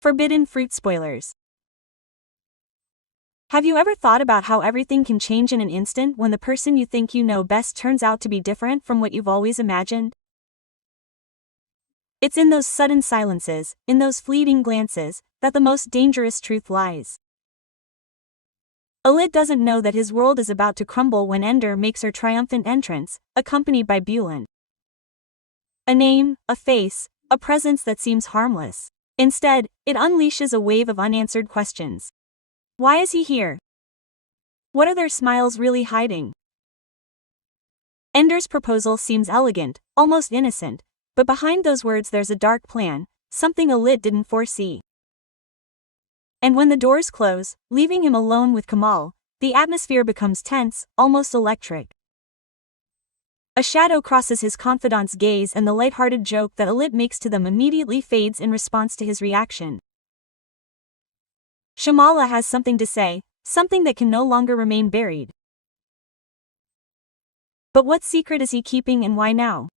Forbidden fruit spoilers. Have you ever thought about how everything can change in an instant when the person you think you know best turns out to be different from what you've always imagined? It's in those sudden silences, in those fleeting glances, that the most dangerous truth lies. Yildiz doesn't know that his world is about to crumble when Ender makes her triumphant entrance, accompanied by Bulan. A name, a face, a presence that seems harmless. Instead, it unleashes a wave of unanswered questions. Why is he here? What are their smiles really hiding? Ender's proposal seems elegant, almost innocent, but behind those words there's a dark plan, something Yildiz didn't foresee. And when the doors close, leaving him alone with Kamal, the atmosphere becomes tense, almost electric. A shadow crosses his confidant's gaze and the light-hearted joke that Yildiz makes to them immediately fades in response to his reaction. Shamala has something to say, something that can no longer remain buried. But what secret is he keeping and why now?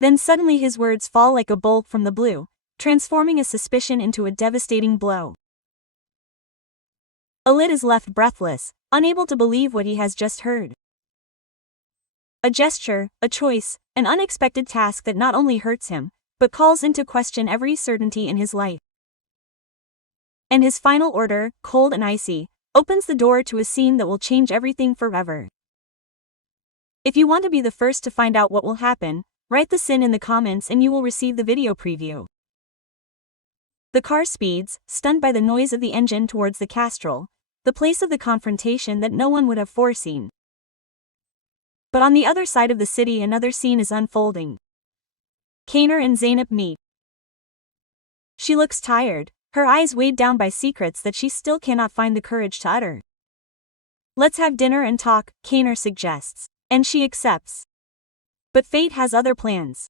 Then suddenly his words fall like a bolt from the blue, transforming a suspicion into a devastating blow. Yildiz is left breathless, unable to believe what he has just heard. A gesture, a choice, an unexpected task that not only hurts him, but calls into question every certainty in his life. And his final order, cold and icy, opens the door to a scene that will change everything forever. If you want to be the first to find out what will happen, write the sin in the comments and you will receive the video preview. The car speeds, stunned by the noise of the engine towards the Castrol, the place of the confrontation that no one would have foreseen. But on the other side of the city another scene is unfolding. Kaner and Zainab meet. She looks tired, her eyes weighed down by secrets that she still cannot find the courage to utter. Let's have dinner and talk, Kaner suggests, and she accepts. But fate has other plans.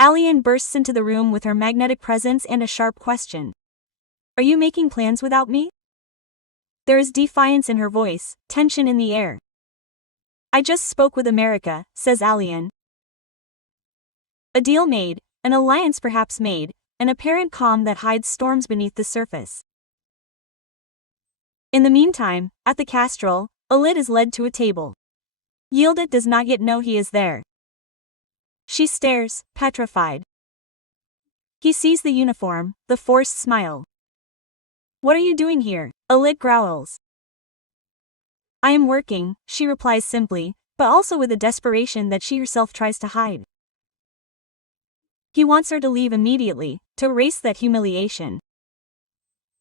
Alian bursts into the room with her magnetic presence and a sharp question. Are you making plans without me? There is defiance in her voice, tension in the air. I just spoke with America, says Alian. A deal made, an alliance perhaps made, an apparent calm that hides storms beneath the surface. In the meantime, at the Castrol, Yildiz is led to a table. Yildiz does not yet know he is there. She stares, petrified. He sees the uniform, the forced smile. What are you doing here? Yildiz growls. I am working, she replies simply, but also with a desperation that she herself tries to hide. He wants her to leave immediately, to erase that humiliation.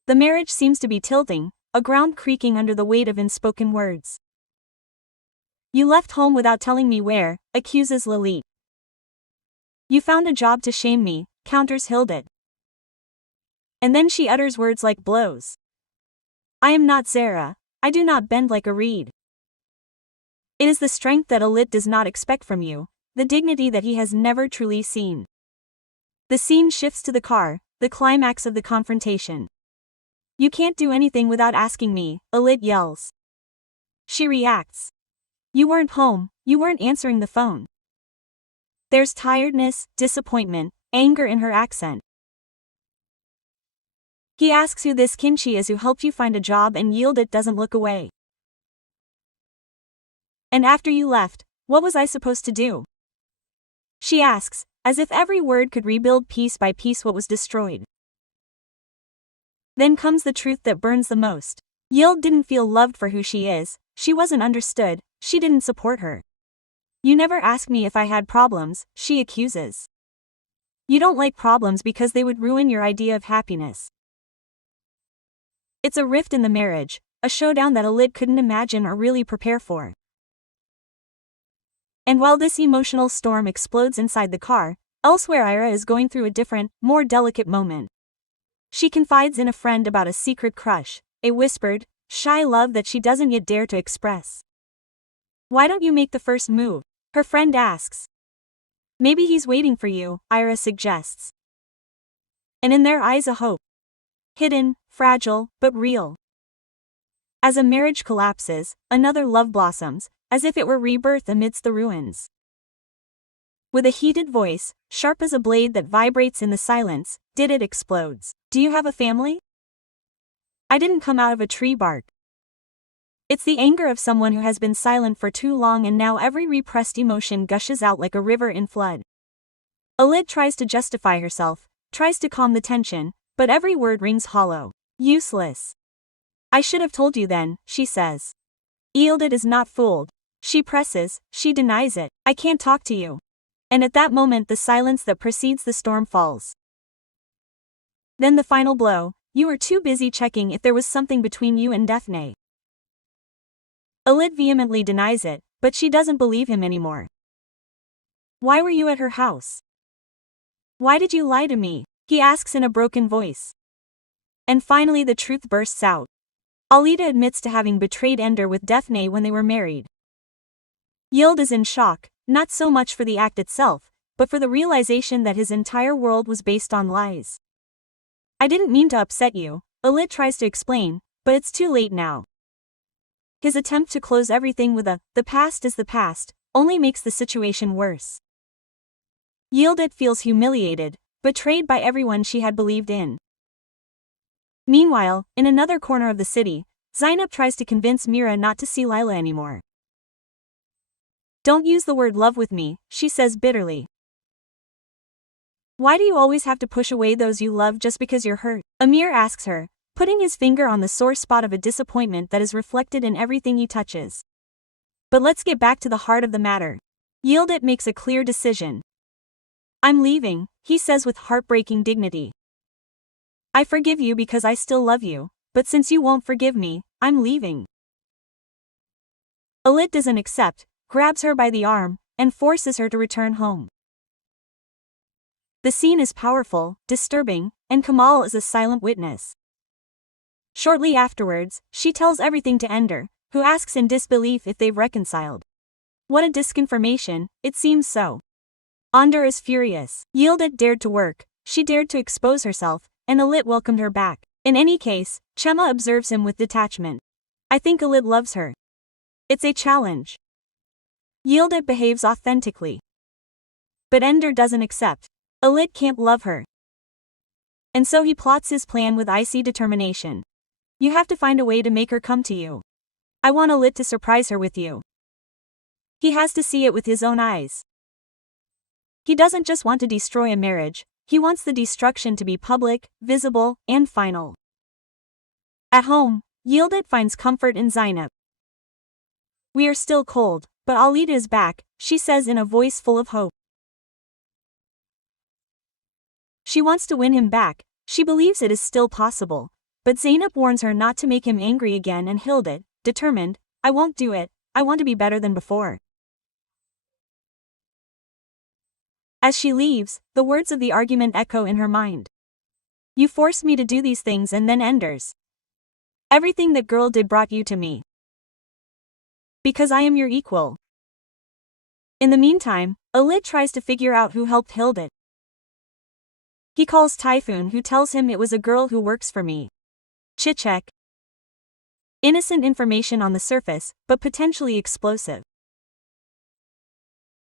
The marriage seems to be tilting, a ground creaking under the weight of unspoken words. You left home without telling me where, accuses Lilith. You found a job to shame me, counters Yildiz. And then she utters words like blows. I am not Zara, I do not bend like a reed. It is the strength that Yildiz does not expect from you, the dignity that he has never truly seen. The scene shifts to the car, the climax of the confrontation. You can't do anything without asking me, Yildiz yells. She reacts. You weren't home, you weren't answering the phone. There's tiredness, disappointment, anger in her accent. He asks who this Kimchi is who helped you find a job and Yildiz doesn't look away. And after you left, what was I supposed to do? She asks, as if every word could rebuild piece by piece what was destroyed. Then comes the truth that burns the most. Yildiz didn't feel loved for who she is, she wasn't understood, she didn't support her. You never asked me if I had problems, she accuses. You don't like problems because they would ruin your idea of happiness. It's a rift in the marriage, a showdown that Yildiz couldn't imagine or really prepare for. And while this emotional storm explodes inside the car, elsewhere Ira is going through a different, more delicate moment. She confides in a friend about a secret crush, a whispered, shy love that she doesn't yet dare to express. Why don't you make the first move? Her friend asks. Maybe he's waiting for you, Ira suggests. And in their eyes a hope. Hidden, fragile, but real. As a marriage collapses, another love blossoms, as if it were rebirth amidst the ruins. With a heated voice, sharp as a blade that vibrates in the silence, it explodes. Do you have a family? I didn't come out of a tree bark. It's the anger of someone who has been silent for too long and now every repressed emotion gushes out like a river in flood. Yildiz tries to justify herself, tries to calm the tension, but every word rings hollow. Useless. I should have told you then, she says. Yildiz is not fooled. She presses, she denies it. I can't talk to you. And at that moment the silence that precedes the storm falls. Then the final blow, you were too busy checking if there was something between you and Daphne. Yildiz vehemently denies it, but she doesn't believe him anymore. Why were you at her house? Why did you lie to me? He asks in a broken voice. And finally the truth bursts out. Yildiz admits to having betrayed Ender with Daphne when they were married. Yildiz is in shock, not so much for the act itself, but for the realization that his entire world was based on lies. I didn't mean to upset you, Yildiz tries to explain, but it's too late now. His attempt to close everything with the past is the past, only makes the situation worse. Yildiz feels humiliated, betrayed by everyone she had believed in. Meanwhile, in another corner of the city, Zainab tries to convince Mira not to see Lila anymore. Don't use the word love with me, she says bitterly. Why do you always have to push away those you love just because you're hurt? Amir asks her, putting his finger on the sore spot of a disappointment that is reflected in everything he touches. But let's get back to the heart of the matter. Yildiz makes a clear decision. I'm leaving, he says with heartbreaking dignity. I forgive you because I still love you, but since you won't forgive me, I'm leaving. Yildiz doesn't accept, grabs her by the arm, and forces her to return home. The scene is powerful, disturbing, and Kamal is a silent witness. Shortly afterwards, she tells everything to Ender, who asks in disbelief if they've reconciled. What a disconfirmation, it seems so. Ender is furious. Yildiz dared to work, she dared to expose herself, and Yildiz welcomed her back. In any case, Chema observes him with detachment. I think Yildiz loves her. It's a challenge. Yildiz behaves authentically. But Ender doesn't accept. Yildiz can't love her. And so he plots his plan with icy determination. You have to find a way to make her come to you. I want Yildiz to surprise her with you. He has to see it with his own eyes. He doesn't just want to destroy a marriage, he wants the destruction to be public, visible, and final. At home, Yildiz finds comfort in Zainab. We are still cold, but Alida is back, she says in a voice full of hope. She wants to win him back, she believes it is still possible, but Zainab warns her not to make him angry again and Yildiz, determined, I won't do it, I want to be better than before. As she leaves, the words of the argument echo in her mind. You forced me to do these things and then Enders. Everything that girl did brought you to me. Because I am your equal. In the meantime, Yildiz tries to figure out who helped Yildiz. He calls Typhoon who tells him it was a girl who works for me. Chichek. Innocent information on the surface, but potentially explosive.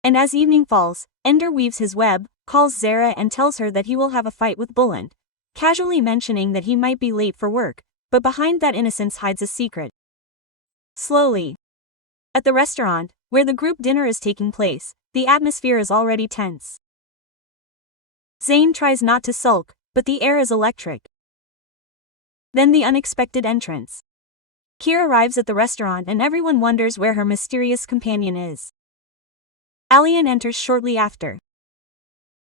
And as evening falls, Ender weaves his web, calls Zara and tells her that he will have a fight with Bulent, casually mentioning that he might be late for work, but behind that innocence hides a secret. Slowly. At the restaurant, where the group dinner is taking place, the atmosphere is already tense. Zayn tries not to sulk, but the air is electric. Then the unexpected entrance. Kira arrives at the restaurant and everyone wonders where her mysterious companion is. Alian enters shortly after.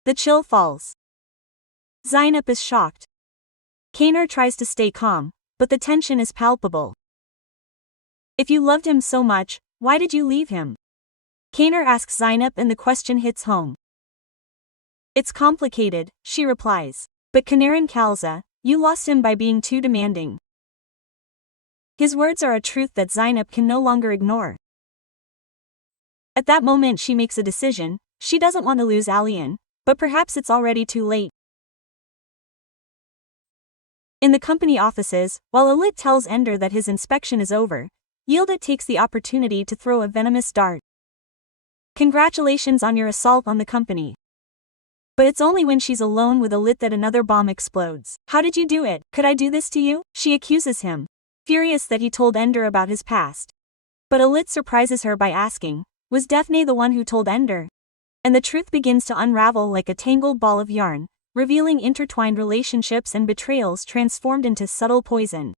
The chill falls. Zainab is shocked. Kaner tries to stay calm, but the tension is palpable. If you loved him so much, why did you leave him? Kaner asks Zainab and the question hits home. It's complicated, she replies. But Kanaran Kalza, you lost him by being too demanding. His words are a truth that Zainab can no longer ignore. At that moment she makes a decision, she doesn't want to lose Alian, but perhaps it's already too late. In the company offices, while Yildiz tells Ender that his inspection is over, Yildiz takes the opportunity to throw a venomous dart. Congratulations on your assault on the company. But it's only when she's alone with Alit that another bomb explodes. How did you do it? Could I do this to you? She accuses him, furious that he told Ender about his past. But Alit surprises her by asking, was Daphne the one who told Ender? And the truth begins to unravel like a tangled ball of yarn, revealing intertwined relationships and betrayals transformed into subtle poison.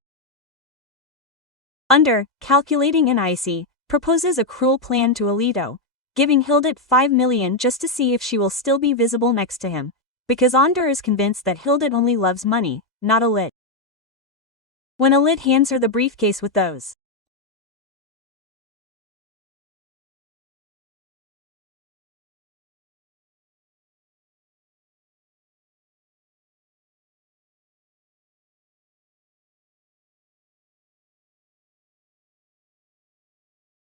Ender, calculating and icy, proposes a cruel plan to Alito, giving Hildit 5 million just to see if she will still be visible next to him, because Ender is convinced that Hildit only loves money, not Alit. When Alit hands her the briefcase with those